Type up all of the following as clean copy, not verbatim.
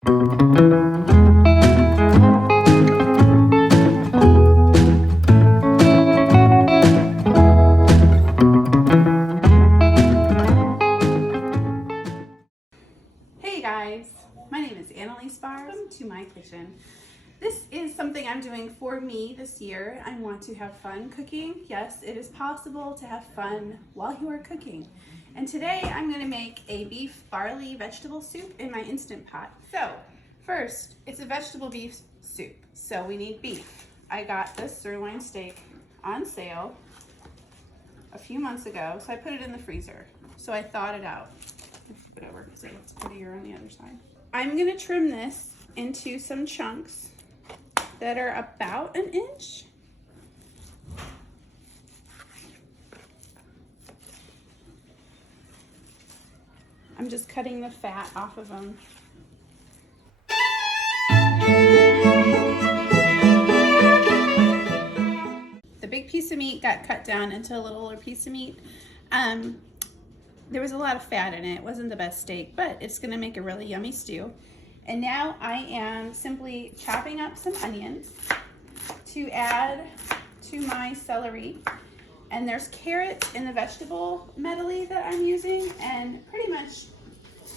Hey guys, my name is Annalise Barr. Welcome to my kitchen. This is something I'm doing for me this year. I want to have fun cooking. Yes, it is possible to have fun while you are cooking. And today I'm going to make a beef barley vegetable soup in my Instant Pot. So first, it's a vegetable beef soup. So we need beef. I got this sirloin steak on sale a few months ago, so I put it in the freezer. So I thawed it out. Flip it over because it looks prettier on the other side. I'm going to trim this into some chunks that are about an inch. I'm just cutting the fat off of them. The big piece of meat got cut down into a littler piece of meat. There was a lot of fat in it. It wasn't the best steak, but it's gonna make a really yummy stew. And now I am simply chopping up some onions to add to my celery. And there's carrots in the vegetable medley that I'm using, and pretty much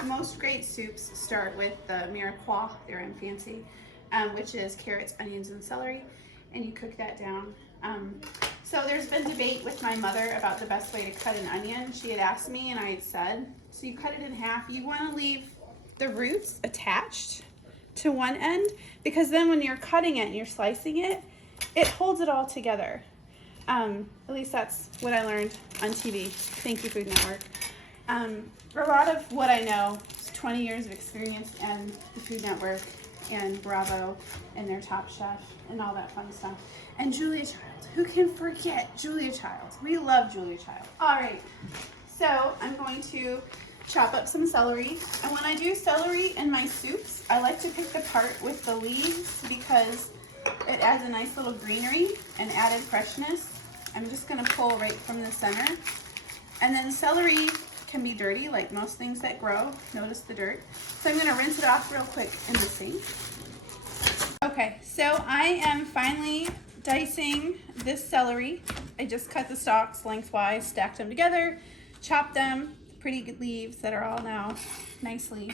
most great soups start with the mirepoix, there I'm fancy, which is carrots, onions, and celery, and you cook that down. So there's been debate with my mother about the best way to cut an onion. She had asked me and I had said, so you cut it in half. You want to leave the roots attached to one end, because then when you're cutting it and you're slicing it, it holds it all together. At least that's what I learned on TV. Thank you, Food Network. A lot of what I know is 20 years of experience and the Food Network and Bravo and their Top Chef and all that fun stuff. And Julia Child. Who can forget Julia Child? We love Julia Child. All right, so I'm going to chop up some celery. And when I do celery in my soups, I like to pick the part with the leaves because it adds a nice little greenery and added freshness. I'm just gonna pull right from the center. And then celery can be dirty like most things that grow. Notice the dirt. So I'm gonna rinse it off real quick in the sink. Okay, so I am finally dicing this celery. I just cut the stalks lengthwise, stacked them together, chopped them, pretty good leaves that are all now nicely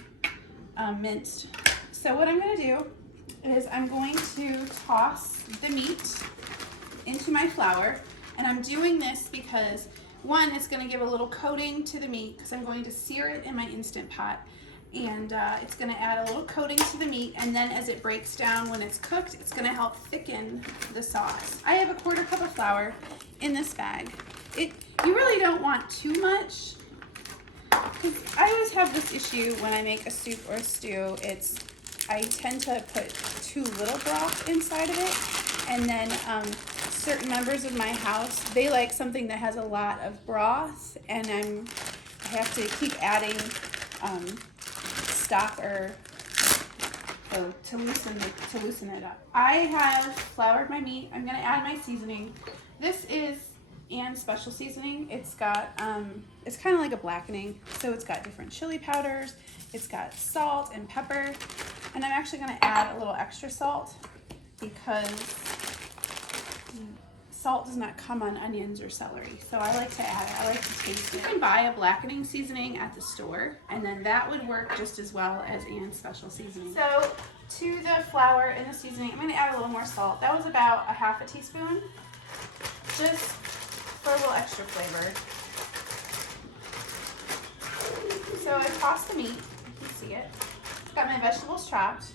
minced. So what I'm gonna do is I'm going to toss the meat into my flour, and I'm doing this because one, it's gonna give a little coating to the meat because I'm going to sear it in my Instant Pot. And it's going to add a little coating to the meat, and then as it breaks down when it's cooked, it's going to help thicken the sauce. I have a 1/4 cup of flour in this bag. You really don't want too much, because I always have this issue when I make a soup or a stew. I tend to put too little broth inside of it, and then certain members of my house, they like something that has a lot of broth, and I have to keep adding stock or to loosen it up. I have floured my meat. I'm gonna add my seasoning. This is Ann's special seasoning. It's got it's kind of like a blackening, so it's got different chili powders, it's got salt and pepper, and I'm actually gonna add a little extra salt because salt does not come on onions or celery, so I like to add it. I like to taste it. You can buy a blackening seasoning at the store, and then that would work just as well as Ann's special seasoning. So to the flour and the seasoning, I'm going to add a little more salt. That was about a 1/2 teaspoon, just for a little extra flavor. So I tossed the meat. You can see it. Got my vegetables chopped.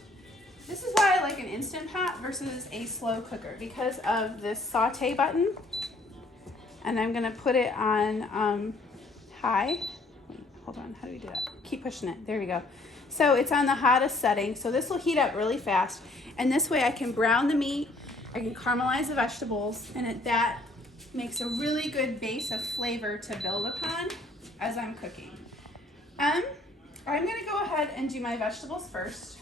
This is why I like an Instant Pot versus a slow cooker, because of this saute button. And I'm gonna put it on high. Wait, hold on, how do we do that? Keep pushing it, there we go. So it's on the hottest setting, so this will heat up really fast. And this way I can brown the meat, I can caramelize the vegetables, and that makes a really good base of flavor to build upon as I'm cooking. I'm gonna go ahead and do my vegetables first.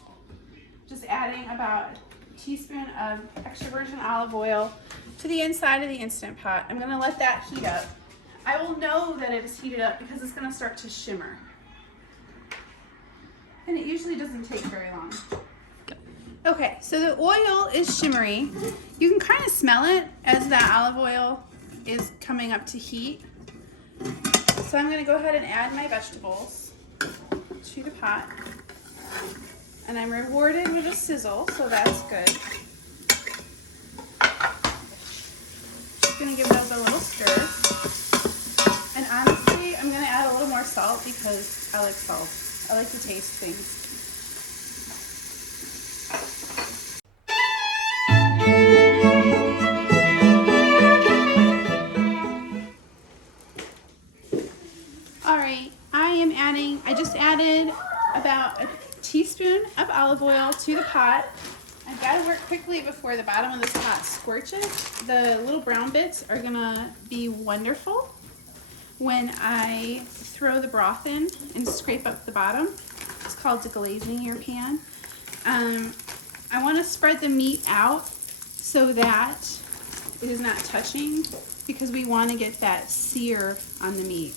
Just adding about a teaspoon of extra virgin olive oil to the inside of the Instant Pot. I'm gonna let that heat up. I will know that it is heated up because it's gonna start to shimmer. And it usually doesn't take very long. Okay, so the oil is shimmery. You can kind of smell it as that olive oil is coming up to heat. So I'm gonna go ahead and add my vegetables to the pot. And I'm rewarded with a sizzle, so that's good. Just gonna give those a little stir. And honestly, I'm gonna add a little more salt because I like salt. I like to taste things. All right, I just added about a teaspoon of olive oil to the pot. I've got to work quickly before the bottom of this pot scorches. The little brown bits are gonna be wonderful when I throw the broth in and scrape up the bottom. It's called deglazing your pan. I want to spread the meat out so that it is not touching because we want to get that sear on the meat.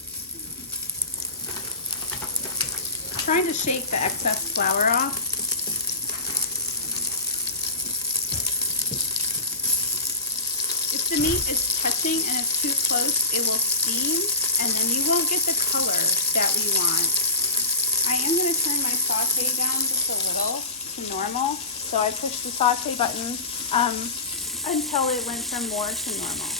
Trying to shake the excess flour off. If the meat is touching and it's too close, it will steam and then you won't get the color that we want. I am going to turn my saute down just a little to normal. So I pushed the saute button until it went from more to normal.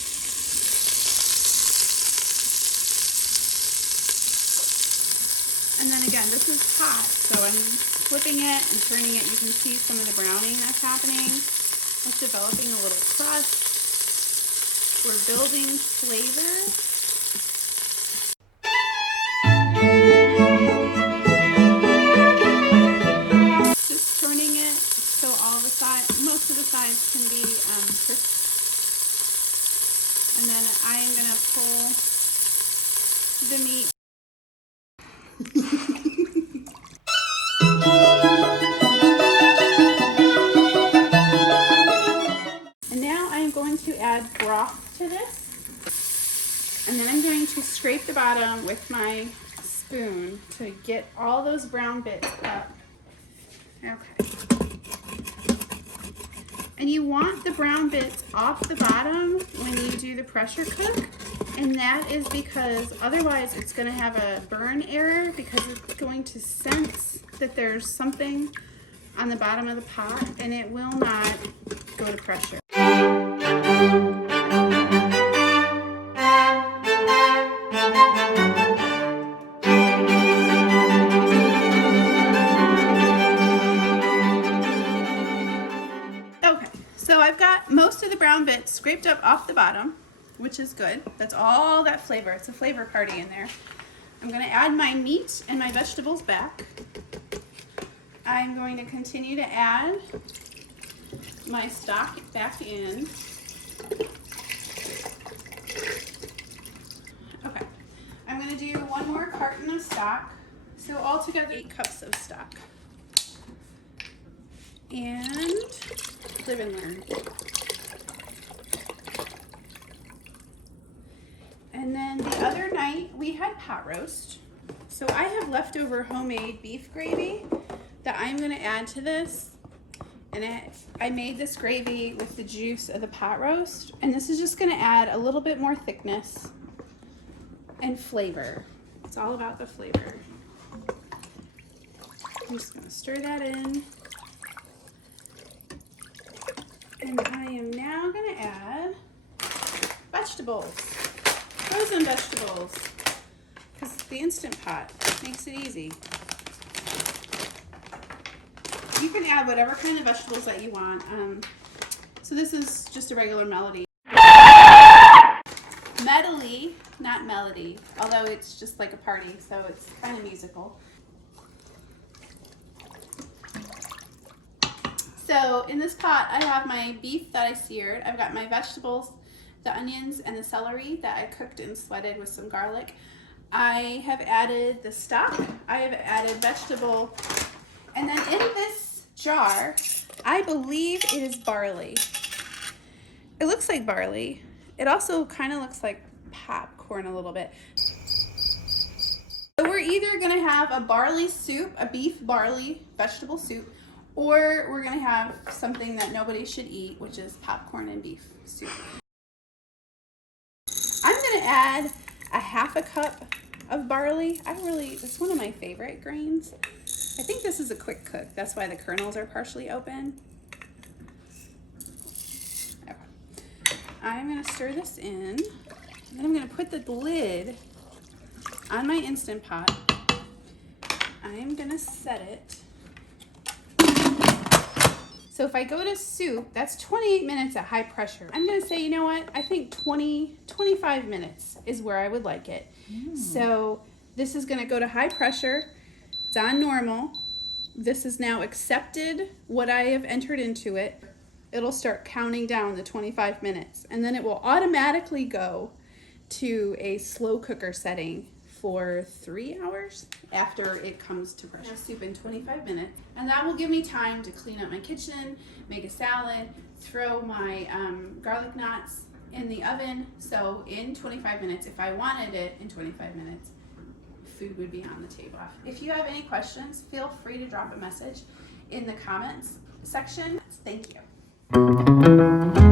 And then again, this is hot, so I'm flipping it and turning it. You can see some of the browning that's happening. It's developing a little crust. We're building flavor. Just turning it so most of the sides can be crisp. And then I am going to pull the meat. And now I'm going to add broth to this. And then I'm going to scrape the bottom with my spoon to get all those brown bits up. Okay. And you want the brown bits off the bottom when you do the pressure cook. And that is because otherwise it's going to have a burn error because it's going to sense that there's something on the bottom of the pot and it will not go to pressure. Okay, so I've got most of the brown bits scraped up off the bottom, which is good. That's all that flavor. It's a flavor party in there. I'm going to add my meat and my vegetables back. I'm going to continue to add my stock back in. Okay, I'm going to do one more carton of stock. So altogether 8 cups of stock. And live and learn. And then the other night we had pot roast. So I have leftover homemade beef gravy that I'm going to add to this. And I made this gravy with the juice of the pot roast. And this is just going to add a little bit more thickness and flavor. It's all about the flavor. I'm just going to stir that in. And I am now going to add vegetables. Frozen vegetables, because the Instant Pot makes it easy. You can add whatever kind of vegetables that you want. So this is just a regular melody. Medley, not melody, although it's just like a party, so it's kind of musical. So in this pot, I have my beef that I seared. I've got my vegetables, the onions and the celery that I cooked and sweated with some garlic. I have added the stock. I have added vegetable. And then in this jar, I believe it is barley. It looks like barley. It also kind of looks like popcorn a little bit. So we're either gonna have a barley soup, a beef barley vegetable soup, or we're gonna have something that nobody should eat, which is popcorn and beef soup. I'm gonna add a half a cup of barley. It's one of my favorite grains. I think this is a quick cook. That's why the kernels are partially open. Okay. I'm gonna stir this in, and then I'm gonna put the lid on my Instant Pot. I'm gonna set it. So if I go to soup, that's 28 minutes at high pressure. I'm gonna say, you know what? I think 25 minutes is where I would like it. So this is gonna go to high pressure. It's on normal. This is now accepted what I have entered into it. It'll start counting down the 25 minutes, and then it will automatically go to a slow cooker setting for 3 hours after it comes to pressure. Soup in 25 minutes, and that will give me time to clean up my kitchen, make a salad, throw my garlic knots in the oven. So in 25 minutes, if I wanted it in 25 minutes, food would be on the table. If you have any questions, feel free to drop a message in the comments section. Thank you.